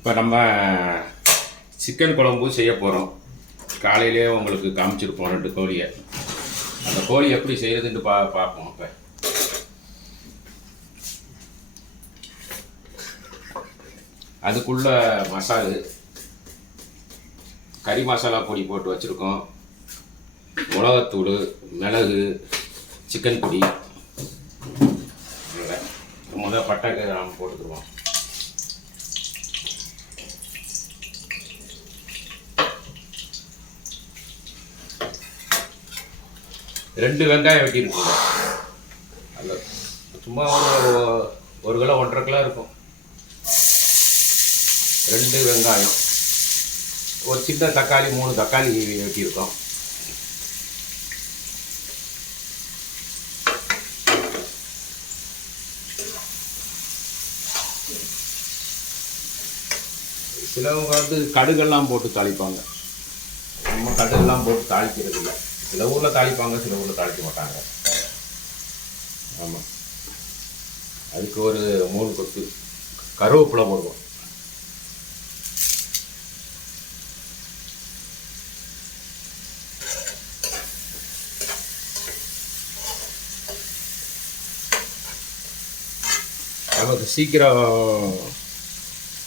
இப்போ நம்ம சிக்கன் குழம்பு செய்ய போகிறோம் காலையிலே உங்களுக்கு காமிச்சிருப்போம் ரெண்டு கோழியை. அந்த கோழி எப்படி செய்யறதுன்னு பா பார்ப்போம் இப்போ அதுக்குள்ள மசாலு கறி மசாலா பொடி போட்டு வச்சுருக்கோம். மிளகாத்தூள் மிளகு சிக்கன் பொடி. முதல் பட்டை நாம் ரெண்டு வெங்காயம் வெட்டியிருக்குங்க அதில் சும்மா ஒரு ஒரு கிலோ ஒன்றரை கிலோ இருக்கும். ரெண்டு வெங்காயம். ஒரு சின்ன தக்காளி மூணு தக்காளி வெட்டியிருக்கோம். சிலவங்க வந்து கடுகெல்லாம் போட்டு தாளிப்பாங்க. நம்ம கடுகெல்லாம் போட்டு தாளிக்கிறது இல்லை சில ஊரில் தாளிப்பாங்க சில ஊரில் தாளிக்க மாட்டாங்க. ஆமாம் அதுக்கு ஒரு மூணு கொத்து. கருவேப்பிலை போடுவோம். நமக்கு சீக்கிரம்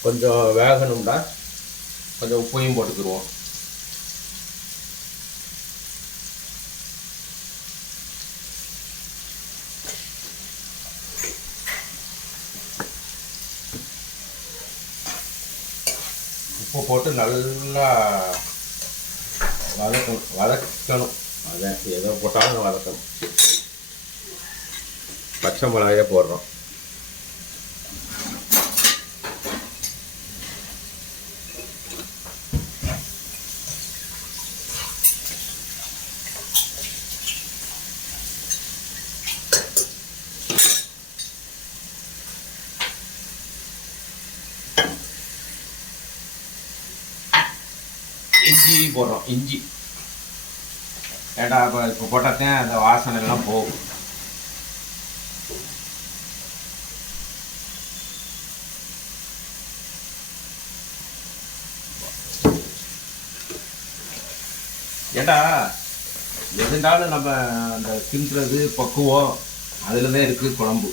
கொஞ்சம் வேகணும்னா கொஞ்சம் உப்பையும் போட்டுக்கிடுவோம் உப்பு போட்டு நல்லா வதக்கணும் வதக்கணும். அதான் எதோ போட்டாலும் வதக்கணும். பச்சை மிளகாயே போடுறோம். இஞ்சி போடுறோம் இஞ்சி. ஏடா இப்போ இப்போ போட்டாத்தான் அந்த வாசனை எல்லாம் போகும். ஏட்டா எதுனாலும் நம்ம அந்த கிண்டுறது பக்குவம். அதில் தான் இருக்குது குழம்பு.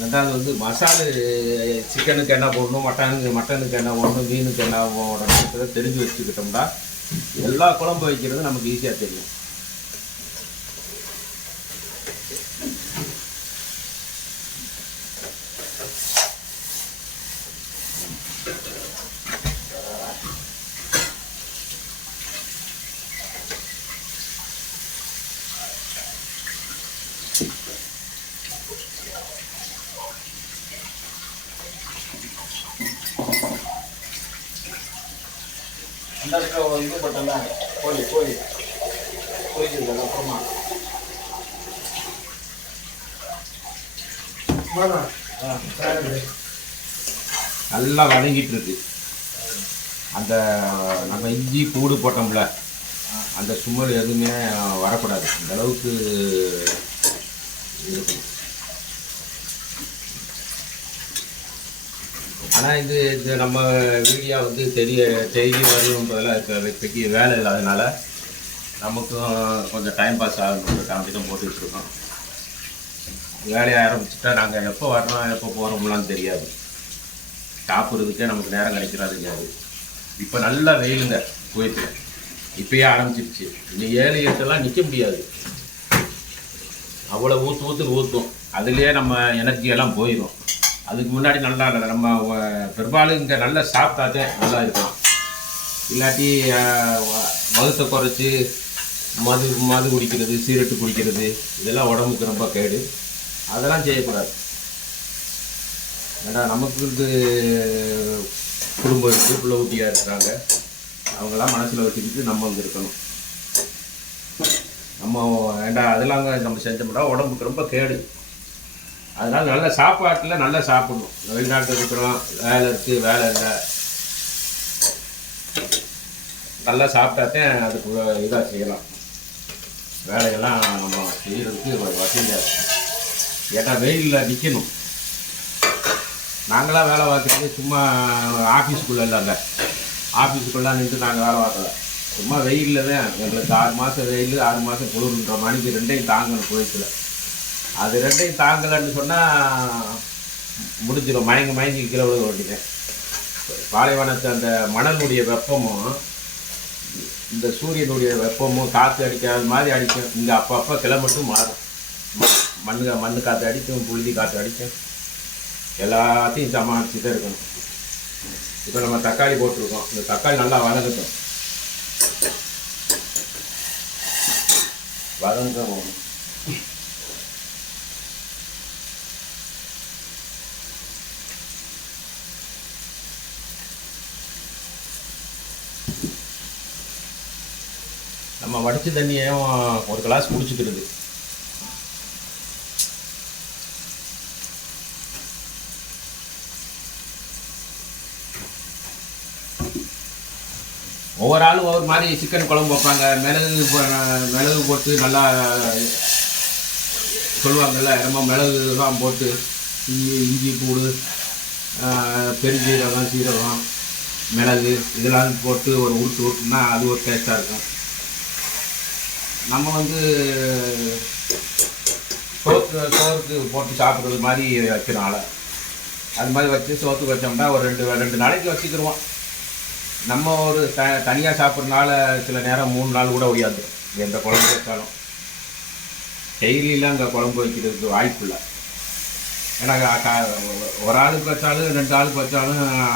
ரெண்டாவது வந்து மசாலு சிக்கனுக்கு என்ன போடணும் மட்டனுக்கு மட்டனுக்கு என்ன போடணும் மீனுக்கு என்ன போடணுன்றதை தெரிஞ்சு வச்சுக்கிட்டோம்னா எல்லா குழம்பு வைக்கிறது நமக்கு ஈஸியாக தெரியும். அந்த இடத்துல இது போட்டல கோழி கோழி கோழிக்கிறது அப்புறமா. நல்லா வதங்கிட்டு இருக்கு அந்த நம்ம இஞ்சி பூடு போட்டோம்ல அந்த சுமல் எதுவுமே வரக்கூடாது. அந்த அளவுக்கு இருக்கணும். ஆனால் இது இது நம்ம வீடியோ வந்து தெரிய தெரிய வரணுன்றதெல்லாம் பதிலாக இப்போக்கி வேலை இல்லாதனால நமக்கும் கொஞ்சம் டைம் பாஸ் ஆகணும் தான் போட்டுக்கிட்டு இருக்கோம். வேலையை ஆரம்பிச்சுட்டா நாங்கள் எப்போ வரணும் எப்போ போகிறோம்லாம் தெரியாது. சாப்பிட்றதுக்கே நமக்கு நேரம் கிடைக்கிறது தெரியாது இப்போ நல்லா வெயிலுங்க குவைத்தில். இப்பயே ஆரம்பிச்சிருச்சு. இன்னும் ஏழு எட்டெல்லாம் நிற்க முடியாது. அவ்வளோ ஊற்று ஊற்று ஊற்றும் அதுலேயே நம்ம எனர்ஜியெல்லாம் போயிடும் அதுக்கு முன்னாடி நல்லா இல்லை. நம்ம பெரும்பாலும் இங்கே நல்லா சாப்பிட்டாதே நல்லா இருக்கலாம் இல்லாட்டி அஹ், குறைச்சி மது மது குடிக்கிறது சீரட்டு குடிக்கிறது இதெல்லாம் உடம்புக்கு ரொம்ப கேடு. அதெல்லாம் செய்யக்கூடாது. ஏன்னா நமக்கு குடும்பம் இருக்குது பிள்ளை ஊட்டியாக இருக்கிறாங்க அவங்கெல்லாம் மனசில் வச்சுக்கிட்டு நம்ம வந்து இருக்கணும். நம்ம ஏண்டா அதெல்லாம் நம்ம செஞ்சோம்னா உடம்புக்கு ரொம்ப கேடு. அதனால் நல்ல சாப்பாட்டில் நல்லா சாப்பிடணும். வெளிநாட்டில் இருக்கிறோம் வேலை இருக்குது வேலை இல்லை. நல்லா சாப்பிட்டாத்தே அதுக்கு இதாக செய்யலாம். வேலையெல்லாம் நம்ம செய்கிறதுக்கு வசதியாக இருக்கும் ஏன்னா வெயிலில் நிற்கணும் நாங்களாம் வேலை பார்க்குறது சும்மா ஆஃபீஸுக்குள்ளே இல்லைங்க ஆஃபீஸுக்குள்ளே நின்று நாங்கள் வேலை பார்க்கல. சும்மா வெயிலில் தான். எங்களுக்கு ஆறு மாதம் வெயில் ஆறு மாதம் குளிர்ன்ற மணிக்கு ரெண்டையும் தாங்கணும் கோயத்தில் அது ரெண்டையும் தாங்கலைன்னு சொன்னால் முடிஞ்சிடும் மயங்கி மயங்கி கீழே விழுக வேண்டியது பாலைவனத்து அந்த மணலுடைய வெப்பமும் இந்த சூரியனுடைய வெப்பமும் காற்று அடிக்காத மாதிரி அடிக்கும். இங்கே அப்பப்போ கிளம்பட்டும் மட்டும் மாறும். மண் மண்ணு மண்ணு காற்று அடிக்கும் புழுதி காற்று அடிக்கும். எல்லாத்தையும் சமாளித்து தான் இருக்கணும். இப்போ நம்ம தக்காளி போட்டிருக்கோம். இந்த தக்காளி நல்லா வதங்கட்டும். வதங்கவும். நம்ம வடித்த தண்ணியையும் ஒரு கிளாஸ் குடிச்சுக்கிறது. ஒவ்வொரு ஆளும் ஒவ்வொரு மாதிரி சிக்கன் குழம்பு வைப்பாங்க. மிளகு போ- மிளகு போட்டு நல்லா சொல்லுவாங்கல்ல ரொம்ப மிளகுலாம் போட்டு இஞ்சி இஞ்சி பூடு பெருஞ்சீரகம் சீரகம் மிளகு இதெல்லாம் போட்டு ஒரு உருட்டு உருட்டுனா அது ஒரு டேஸ்ட்டாக இருக்கும். நம்ம வந்து சோத்து சோத்துக்கு போட்டு சாப்பிட்றது மாதிரி வச்சனால அது மாதிரி வச்சு சோத்துக்கு வச்சோம்னா ஒரு ரெண்டு ரெண்டு நாளைக்கு வச்சுக்கிடுவோம் நம்ம ஒரு த தனியாக சாப்பிட்றதுனால சில நேரம் மூணு நாள் கூட ஒடியாது எந்த குழம்பு வச்சாலும். டெய்லியெலாம் அங்கே குழம்பு வைக்கிறதுக்கு வாய்ப்பு இல்லை. ஏன்னா ஒரு ஆளுக்கு வச்சாலும் ரெண்டு ஆளுக்கு வச்சாலும்